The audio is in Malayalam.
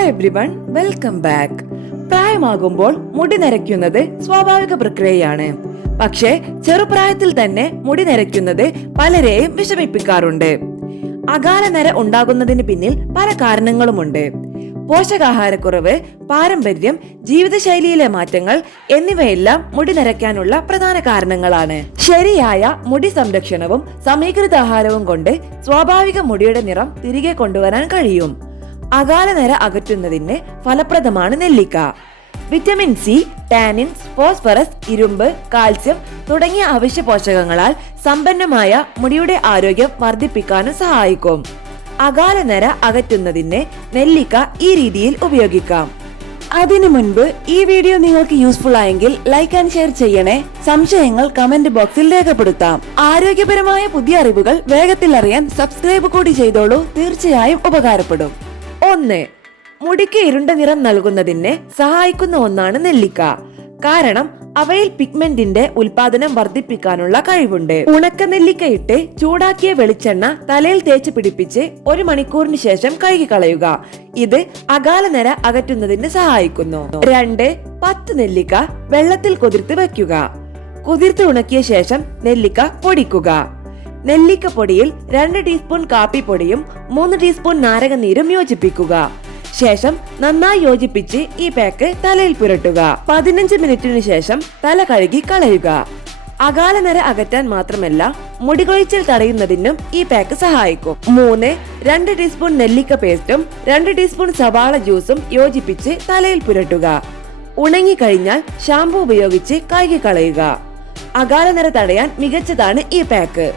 Hi everyone, welcome back. പ്രായമാകുമ്പോൾ മുടി നരയ്ക്കുന്നത് സ്വാഭാവിക പ്രക്രിയയാണ്. പക്ഷേ ചെറുപ്രായത്തിൽ തന്നെ മുടി നരയ്ക്കുന്നത് പലരെയും വിഷമിപ്പിക്കാറുണ്ട്. അകാല നര ഉണ്ടാകുന്നതിന് പിന്നിൽ പല കാരണങ്ങളുമുണ്ട്. പോഷകാഹാരക്കുറവ്, പാരമ്പര്യം, ജീവിതശൈലിയിലെ മാറ്റങ്ങൾ എന്നിവയെല്ലാം മുടി നരയ്ക്കാനുള്ള പ്രധാന കാരണങ്ങളാണ്. ശരിയായ മുടി സംരക്ഷണവും സമീകൃത ആഹാരവും കൊണ്ട് സ്വാഭാവിക മുടിയുടെ നിറം തിരികെ കൊണ്ടുവരാൻ കഴിയും. അകാല നര അകറ്റുന്നതിന് ഫലപ്രദമാണ് നെല്ലിക്ക. വിറ്റമിൻ സി, ടാനിൻസ്, ഫോസ്ഫറസ്, ഇരുമ്പ്, കാൽസ്യം തുടങ്ങിയ അവശ്യ പോഷകങ്ങളാൽ സമ്പന്നമായ മുടിയുടെ ആരോഗ്യം വർദ്ധിപ്പിക്കാനും സഹായിക്കും. അകാല നര അകറ്റുന്നതിന് നെല്ലിക്ക ഈ രീതിയിൽ ഉപയോഗിക്കാം. അതിനു മുൻപ് ഈ വീഡിയോ നിങ്ങൾക്ക് യൂസ്ഫുൾ ആയെങ്കിൽ ലൈക്ക് ആൻഡ് ഷെയർ ചെയ്യണേ. സംശയങ്ങൾ കമന്റ് ബോക്സിൽ രേഖപ്പെടുത്താം. ആരോഗ്യപരമായ പുതിയ അറിവുകൾ വേഗത്തിൽ അറിയാൻ സബ്സ്ക്രൈബ് കൂടി ചെയ്തോളൂ. തീർച്ചയായും ഉപകാരപ്പെടും. 1. മുടിക്ക് ഇരുണ്ട നിറം നൽകുന്നതിന് സഹായിക്കുന്ന ഒന്നാണ് നെല്ലിക്ക. കാരണം അവയിൽ പിഗ്മെന്റിന്റെ ഉൽപാദനം വർദ്ധിപ്പിക്കാനുള്ള കഴിവുണ്ട്. ഉണക്ക നെല്ലിക്ക ഇട്ട് ചൂടാക്കിയ വെളിച്ചെണ്ണ തലയിൽ തേച്ച് പിടിപ്പിച്ച് 1 മണിക്കൂറിന് ശേഷം കഴുകിക്കളയുക. ഇത് അകാല നര അകറ്റുന്നതിന് സഹായിക്കുന്നു. 2. 10 നെല്ലിക്ക വെള്ളത്തിൽ കുതിർത്ത് വെക്കുക. കുതിർത്ത് ഉണക്കിയ ശേഷം നെല്ലിക്ക പൊടിക്കുക. നെല്ലിക്ക പൊടിയിൽ 2 ടീസ്പൂൺ കാപ്പിപ്പൊടിയും 3 ടീസ്പൂൺ നാരകനീരും യോജിപ്പിക്കുക. ശേഷം നന്നായി യോജിപ്പിച്ച് ഈ പാക്ക് തലയിൽ പുരട്ടുക. 15 മിനിറ്റിനു ശേഷം തല കഴുകി കളയുക. അകാല നര അകറ്റാൻ മാത്രമല്ല, മുടികൊഴിച്ചിൽ തടയുന്നതിനും ഈ പാക്ക് സഹായിക്കും. 3. 2 ടീസ്പൂൺ നെല്ലിക്ക പേസ്റ്റും 2 ടീസ്പൂൺ സവാള ജ്യൂസും യോജിപ്പിച്ച് തലയിൽ പുരട്ടുക. ഉണങ്ങിക്കഴിഞ്ഞാൽ ഷാംപൂ ഉപയോഗിച്ച് കഴുകി കളയുക. അകാല നര തടയാൻ മികച്ചതാണ് ഈ പാക്ക്.